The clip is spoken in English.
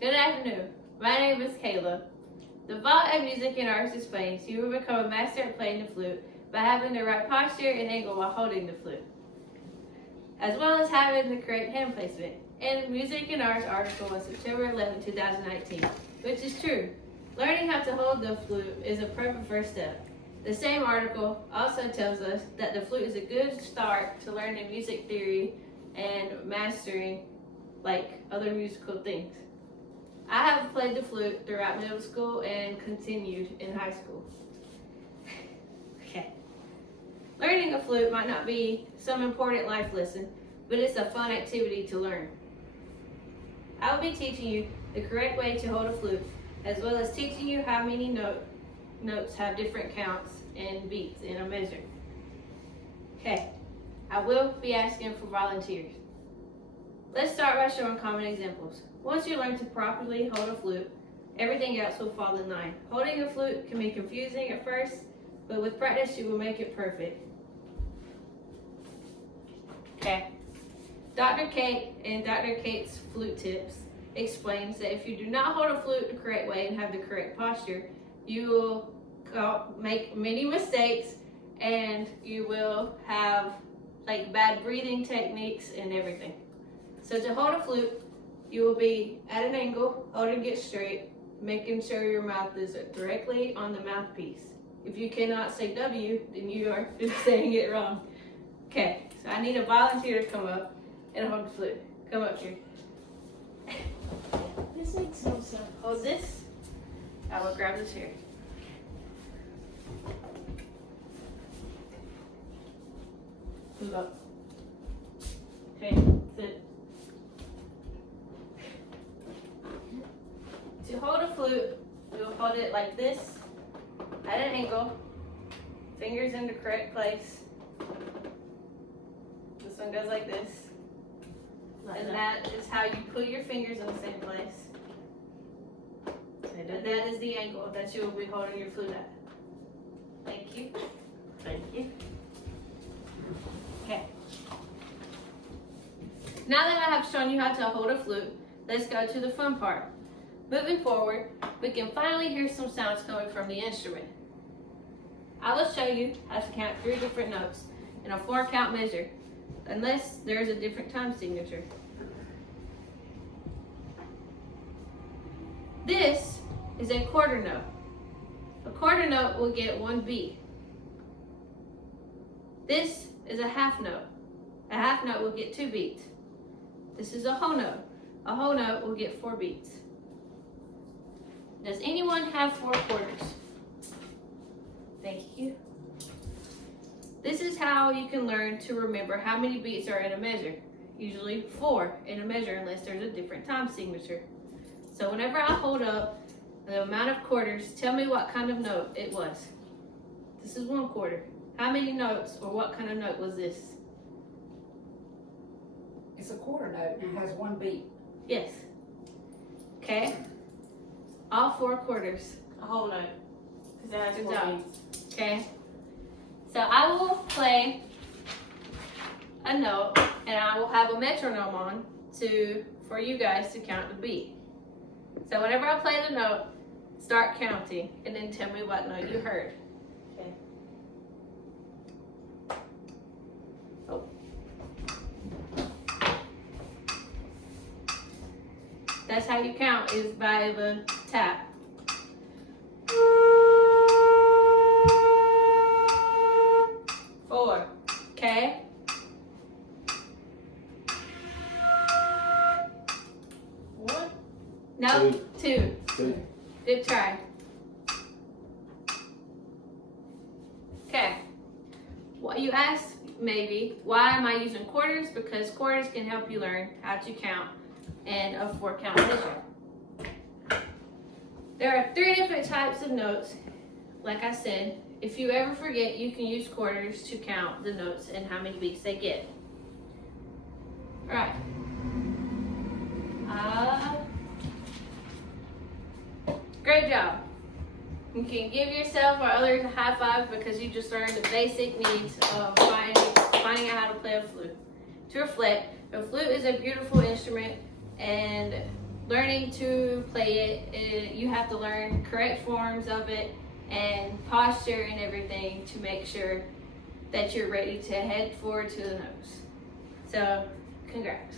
Good afternoon. My name is Kayla. The vault of music and arts explains you will become a master at playing the flute by having the right posture and angle while holding the flute, as well as having the correct hand placement. In Music and Arts article on September 11, 2019, which is true. Learning how to hold the flute is a perfect first step. The same article also tells us that the flute is a good start to learning music theory and mastering like other musical things. I have played the flute throughout middle school and continued in high school. Okay. Learning a flute might not be some important life lesson, but it's a fun activity to learn. I will be teaching you the correct way to hold a flute, as well as teaching you how many notes have different counts and beats in a measure. Okay, I will be asking for volunteers. Let's start by showing common examples. Once you learn to properly hold a flute, everything else will fall in line. Holding a flute can be confusing at first, but with practice you will make it perfect. Okay. Dr. Kate and Dr. Kate's Flute Tips explains that if you do not hold a flute the correct way and have the correct posture, you will make many mistakes and you will have like bad breathing techniques and everything. So to hold a flute, you will be at an angle, holding it straight, making sure your mouth is directly on the mouthpiece. If you cannot say W, then you are just saying it wrong. Okay, so I need a volunteer to come up and hold the flute. Come up here. This makes no sense. Hold this. I will grab this here. Move up. Okay, sit. To hold a flute, we will hold it like this, at an angle, fingers in the correct place. This one goes like this. And that is how you put your fingers in the same place. And that is the angle that you will be holding your flute at. Thank you. Thank you. Okay. Now that I have shown you how to hold a flute, let's go to the fun part. Moving forward, we can finally hear some sounds coming from the instrument. I will show you how to count 3 different notes in a 4-count measure, unless there is a different time signature. This is a quarter note. A quarter note will get 1 beat. This is a half note. A half note will get 2 beats. This is a whole note. A whole note will get 4 beats. Does anyone have 4 quarters? Thank you. This is how you can learn to remember how many beats are in a measure. Usually 4 in a measure unless there's a different time signature. So whenever I hold up the amount of quarters, tell me what kind of note it was. This is 1 quarter. How many notes or what kind of note was this? It's a quarter note and it has 1 beat. Yes. Okay. All 4 quarters. A whole note. Because it has Good 4 job. beats. Okay. So I will play a note and I will have a metronome on for you guys to count the beat. So whenever I play the note, start counting and then tell me what note you heard. Okay. Oh. That's how you count, is by the tap. Four. Okay. One. No, 2. 2. Good try. Okay. What you asked maybe, why am I using quarters? Because quarters can help you learn how to count in a 4-count measure. There are 3 different types of notes. Like I said, if you ever forget, you can use quarters to count the notes and how many beats they get. All right. Great job. You can give yourself or others a high five because you just learned the basic needs of finding out how to play a flute. To reflect, a flute is a beautiful instrument and learning to play it, you have to learn correct forms of it and posture and everything to make sure that you're ready to head forward to the nose. So, congrats.